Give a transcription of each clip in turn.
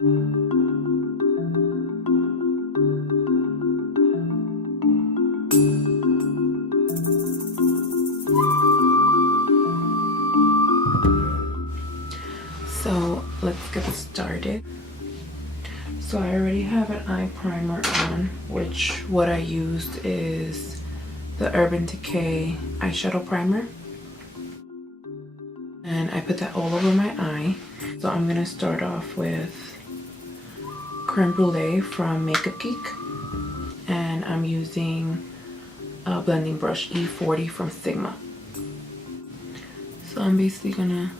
So let's get started. So I already have an eye primer on, which what I used is the Urban Decay eyeshadow primer. And I put that all over my eye. So I'm gonna start off with Creme Brulee from Makeup Geek. And I'm using a blending brush E40 from Sigma. So I'm basically gonna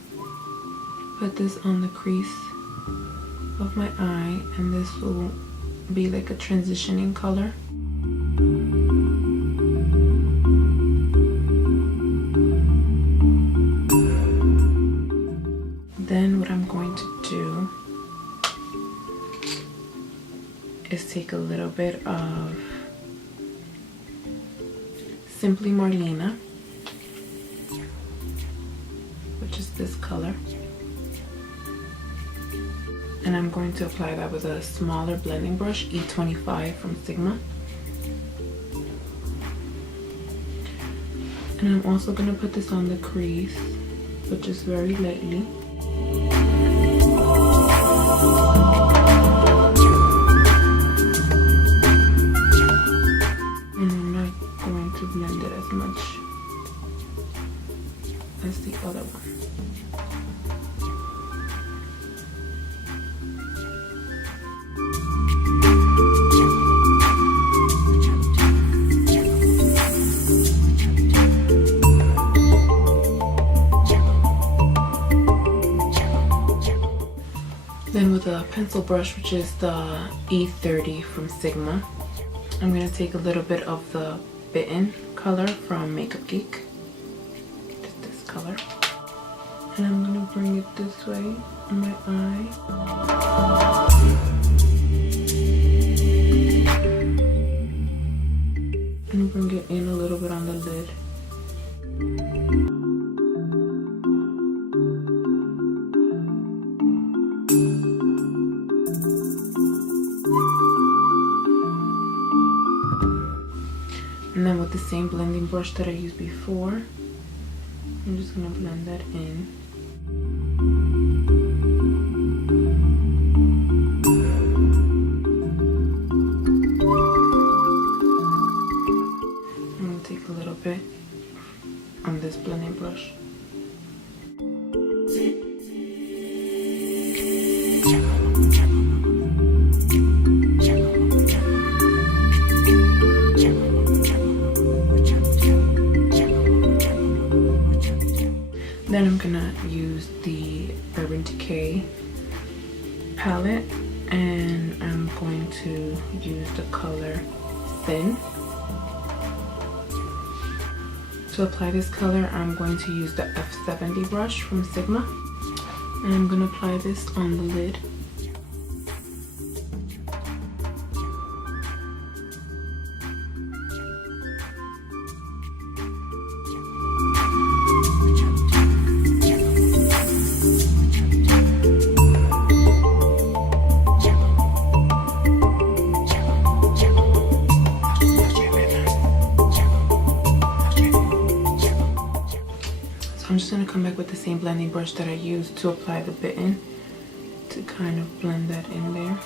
put this on the crease of my eye, and this will be like a transitioning color. Then what I'm going to do is take a little bit of Simply Marlena, which is this color. And I'm going to apply that with a smaller blending brush, E25 from Sigma. And I'm also going to put this on the crease, but just very lightly. And I'm not going to blend it as much as the other one. Then with a pencil brush, which is the E30 from Sigma, I'm going to take a little bit of the Bitten color from Makeup Geek, just this color, and I'm going to bring it this way on my eye. And bring it in a little bit on the lid. And then with the same blending brush that I used before, I'm just going to blend that in. I'm going to take a little bit on this blending brush. Then I'm gonna use the Urban Decay palette, and I'm going to use the color Thin. To apply this color, I'm going to use the F70 brush from Sigma, and I'm gonna apply this on the lid. I'm just going to come back with the same blending brush that I used to apply the Bitten to kind of blend that in there.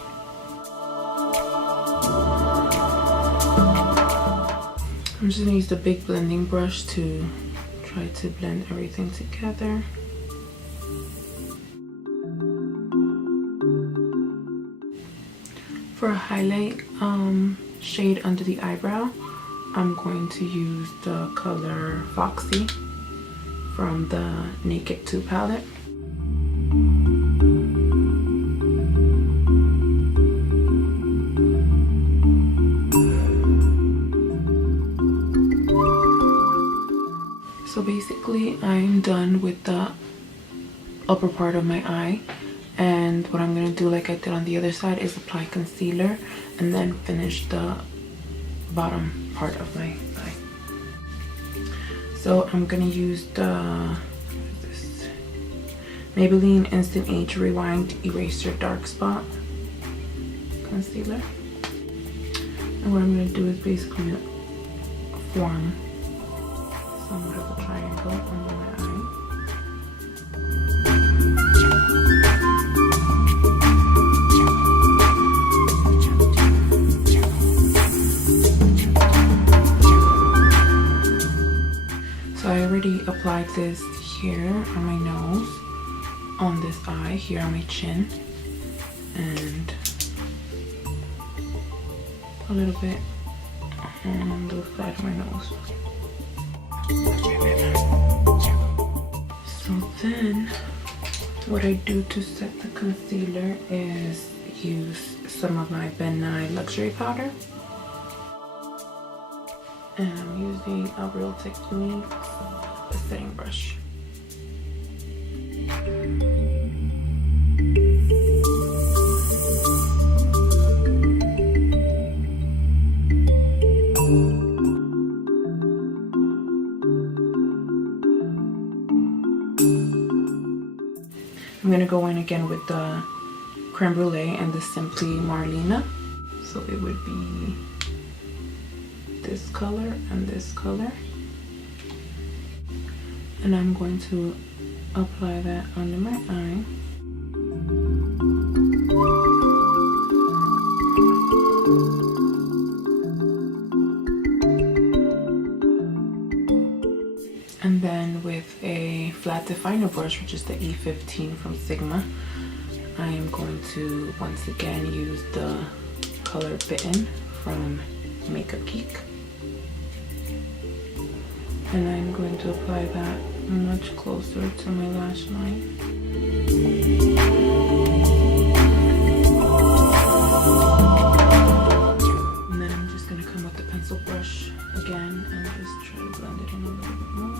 I'm just going to use the big blending brush to try to blend everything together. For a highlight shade under the eyebrow, I'm going to use the color Foxy from the Naked 2 palette. So basically I'm done with the upper part of my eye, and what I'm going to do, like I did on the other side, is apply concealer and then finish the bottom part of my eye. So I'm gonna use the Maybelline Instant Age Rewind Eraser Dark Spot concealer. And what I'm going to do is basically form somewhat of a triangle under my eye. So I already applied this here on my nose, on this eye, here on my chin, and a little bit on the side of my nose. So then what I do to set the concealer is use some of my Ben Nye luxury powder. And I'm using a Real Technique setting brush. I'm gonna go in again with the creme brulee and the Simply Marlena. So it would be this color and this color. And I'm going to apply that under my eye. And then with a flat definer brush, which is the E15 from Sigma, I am going to once again use the color Bitten from Makeup Geek. And I'm going to apply that much closer to my lash line. And then I'm just going to come with the pencil brush again and just try to blend it in a little bit more.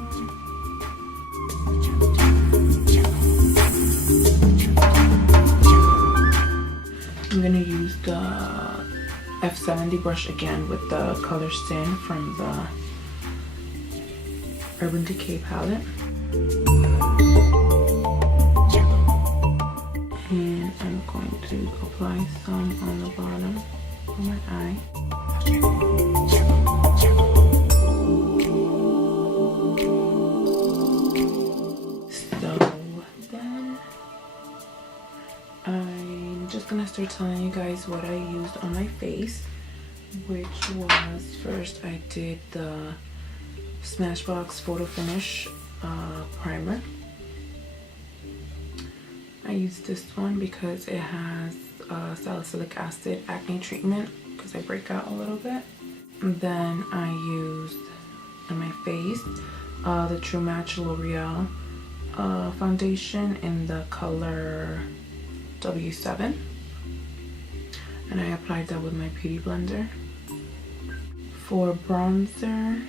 I'm going to use the F70 brush again with the color Sin from the Urban Decay palette. And I'm going to apply some on the bottom of my eye. So then I'm just gonna start telling you guys what I used on my face, which was first I did the Smashbox Photo Finish primer. I used this one because it has salicylic acid acne treatment because I break out a little bit. And then I used on my face the True Match L'Oreal foundation in the color W7. And I applied that with my Beauty Blender. For bronzer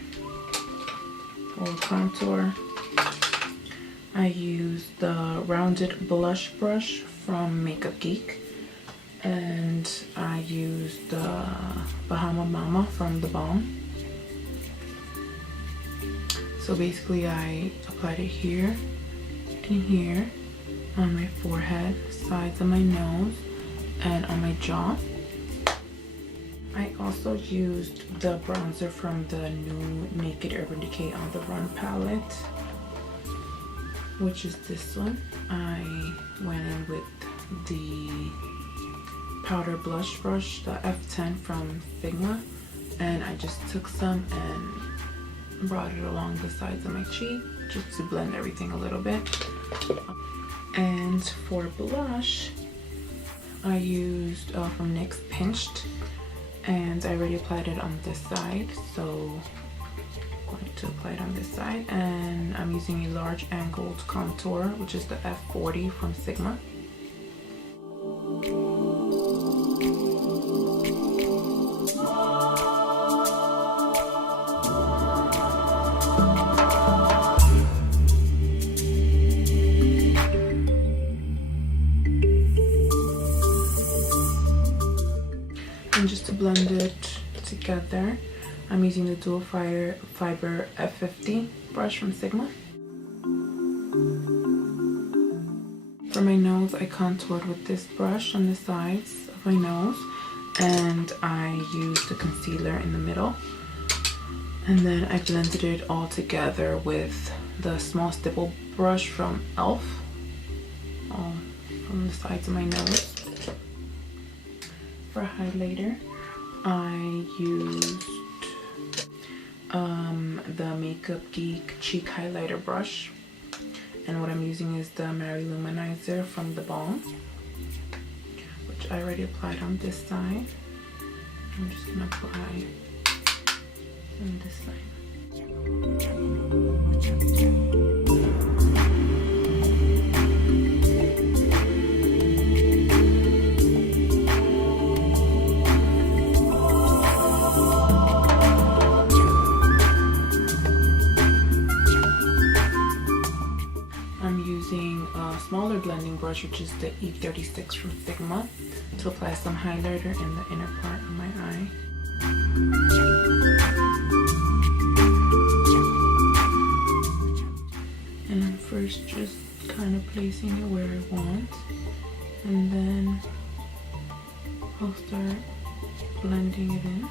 or contour, I used the rounded blush brush from Makeup Geek, and I used the Bahama Mama from The Balm. So basically I applied it here and here on my forehead, sides of my nose, and on my jaw. I also used the bronzer from the new Naked Urban Decay On The Run palette, which is this one. I went in with the powder blush brush, the F10 from Sigma, and I just took some and brought it along the sides of my cheek just to blend everything a little bit. And for blush, I used from NYX Pinched, and I already applied it on this side, so I'm going to apply it on this side. And I'm using a large angled contour, which is the F40 from Sigma. And just to blend it together, I'm using the dual fiber F50 brush from Sigma. For my nose, I contoured with this brush on the sides of my nose, and I used the concealer in the middle, and then I blended it all together with the small stipple brush from e.l.f. From the sides of my nose. For highlighter, I used the Makeup Geek cheek highlighter brush, and what I'm using is the Mary Luminizer from the Balm, which I already applied on this side. I'm just gonna apply on this side. Smaller blending brush, which is the E36 from Sigma, to apply some highlighter in the inner part of my eye. And I'm first just kind of placing it where I want, and then I'll start blending it in.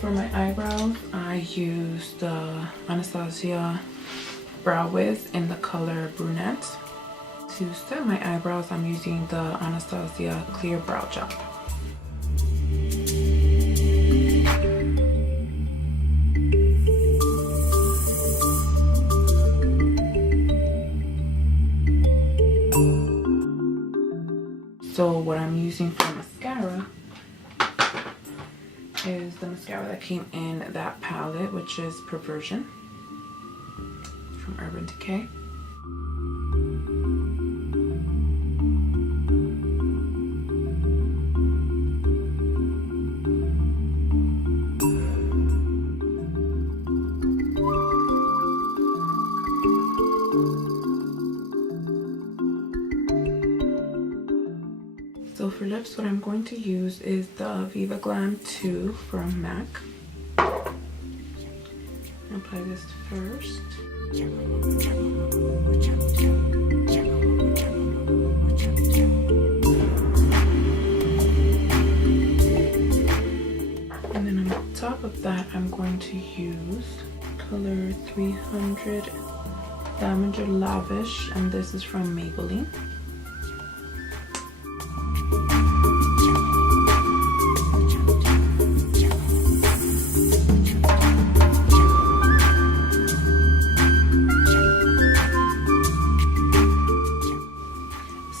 For my eyebrows, I used the Anastasia Brow Wiz in the color Brunette. To set my eyebrows, I'm using the Anastasia Clear Brow Gel. So what I'm using for mascara is the mascara that came in that palette, which is Perversion from Urban Decay. So for lips, what I'm going to use is the Viva Glam 2 from MAC. Apply this first. And then on top of that, I'm going to use color 300 Lavender Lavish, and this is from Maybelline.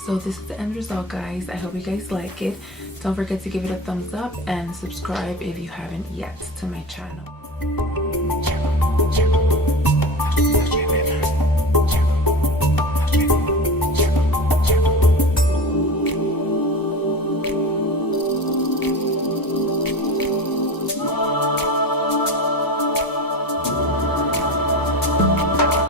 So this is the end result, guys. I hope you guys like it. Don't forget to give it a thumbs up and subscribe if you haven't yet to my channel.